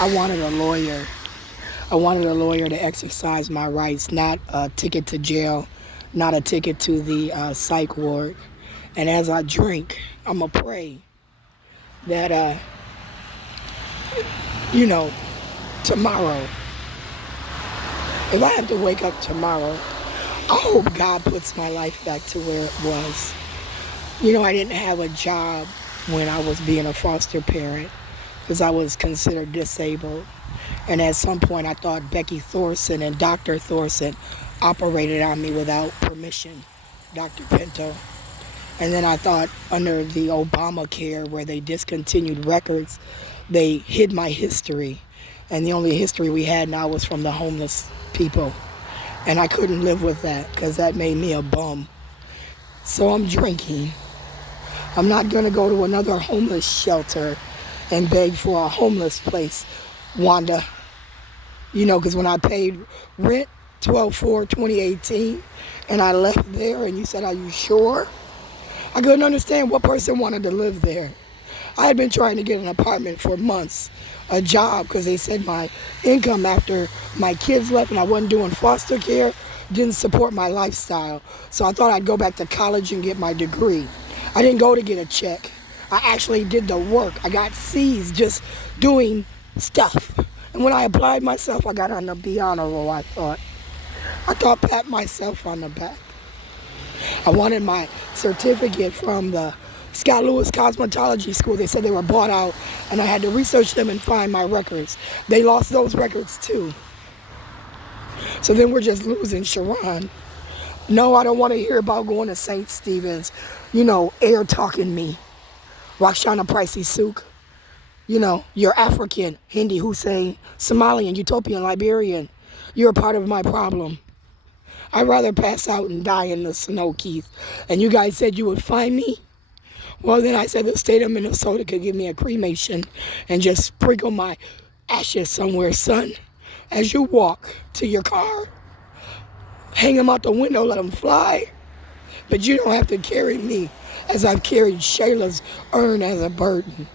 I wanted a lawyer. I wanted a lawyer to exercise my rights, not a ticket to jail, not a ticket to the psych ward. And as I drink, I'm going to pray that, you know, tomorrow, if I have to wake up tomorrow, I hope God puts my life back to where it was. You know, I didn't have a job when I was being a foster parent because I was considered disabled. And at some point, I thought Becky Thorson and Dr. Thorson operated on me without permission, Dr. Pinto. And then I thought under the Obamacare, where they discontinued records, they hid my history. And the only history we had now was from the homeless people. And I couldn't live with that because that made me a bum. So I'm drinking. I'm not going to go to another homeless shelter and beg for a homeless place, Wanda. You know, because when I paid rent 12/4/2018 and I left there and you said, "Are you sure?" I couldn't understand what person wanted to live there. I had been trying to get an apartment for months, a job, because they said my income after my kids left and I wasn't doing foster care didn't support my lifestyle. So I thought I'd go back to college and get my degree. I didn't go to get a check. I actually did the work. I got C's just doing stuff. And when I applied myself, I got on the B honor roll, I thought. Pat myself on the back. I wanted my certificate from the Scott Lewis Cosmetology School. They said they were bought out, and I had to research them and find my records. They lost those records too. So then we're just losing Sharon. No, I don't want to hear about going to St. Stephen's, you know, air talking me. Roxana Pricey Souk, you know, you're African, Hindi, Hussein, Somalian, Utopian, Liberian. You're a part of my problem. I'd rather pass out and die in the snow, Keith. And you guys said you would find me? Well, then I said the state of Minnesota could give me a cremation and just sprinkle my ashes somewhere, son. As you walk to your car, hang them out the window, let them fly. But you don't have to carry me as I've carried Shayla's urn as a burden.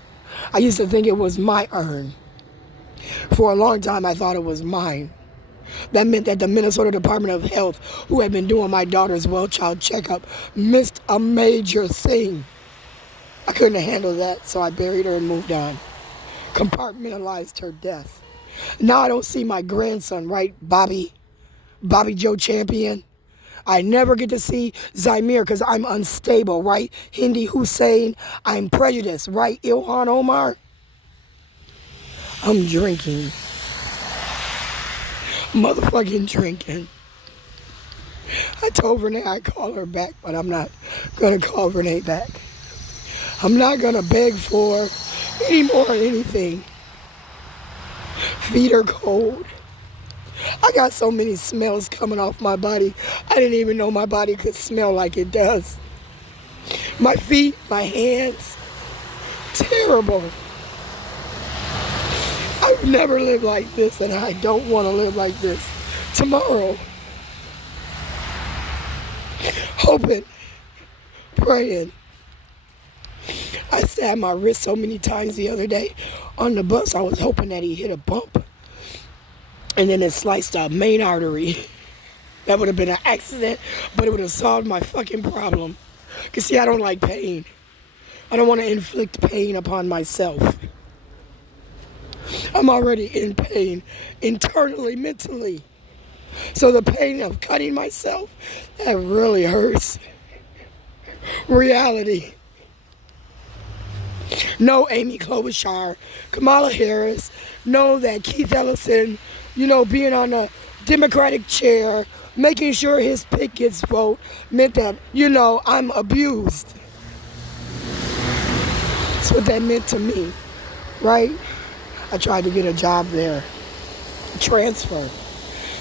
I used to think it was my urn. For a long time, I thought it was mine. That meant that the Minnesota Department of Health, who had been doing my daughter's well-child checkup, missed a major thing. I couldn't handle that, so I buried her and moved on. Compartmentalized her death. Now I don't see my grandson, right, Bobby Joe Champion? I never get to see Zymir because I'm unstable, right? Hindi Hussein, I'm prejudiced, right? Ilhan Omar? I'm drinking. Motherfucking drinking. I told Renee I'd call her back, but I'm not going to call Renee back. I'm not going to beg for any more anything. Feet are cold. I got so many smells coming off my body. I didn't even know my body could smell like it does. My feet, my hands, terrible. I've never lived like this, and I don't want to live like this tomorrow. Hoping, praying. I stabbed my wrist so many times the other day on the bus. I was hoping that he hit a bump, and then it sliced a main artery. That would have been an accident, but it would have solved my fucking problem. Because, see, I don't like pain. I don't want to inflict pain upon myself. I'm already in pain, internally, mentally. So the pain of cutting myself, that really hurts. Reality. No Amy Klobuchar, Kamala Harris, know that Keith Ellison, you know, being on a Democratic chair, making sure his pick gets vote, meant that, you know, I'm abused. That's what that meant to me, right? I tried to get a job there, transfer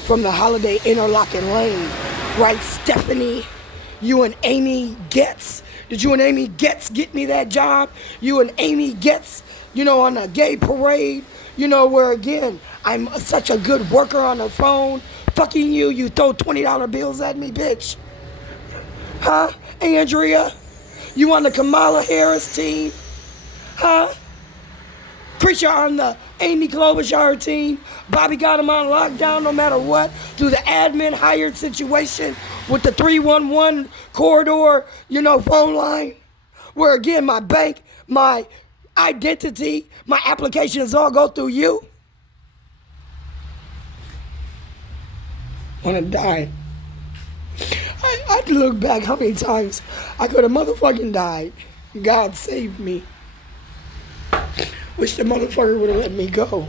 from the Holiday Interlochen Lane, right, Stephanie? You and Amy Getz. Did you and Amy Getz get me that job? You and Amy Getz, you know, on a gay parade, you know, where again, I'm such a good worker on the phone. Fucking you throw $20 bills at me, bitch. Huh? Andrea? You on the Kamala Harris team? Huh? Preacher on the Amy Klobuchar team. Bobby got him on lockdown no matter what. Through the admin hired situation with the 311 corridor, phone line. Where again, my bank, my identity, my applications all go through you. Want to die. I look back how many times I could have motherfucking died. God saved me. Wish the motherfucker would have let me go.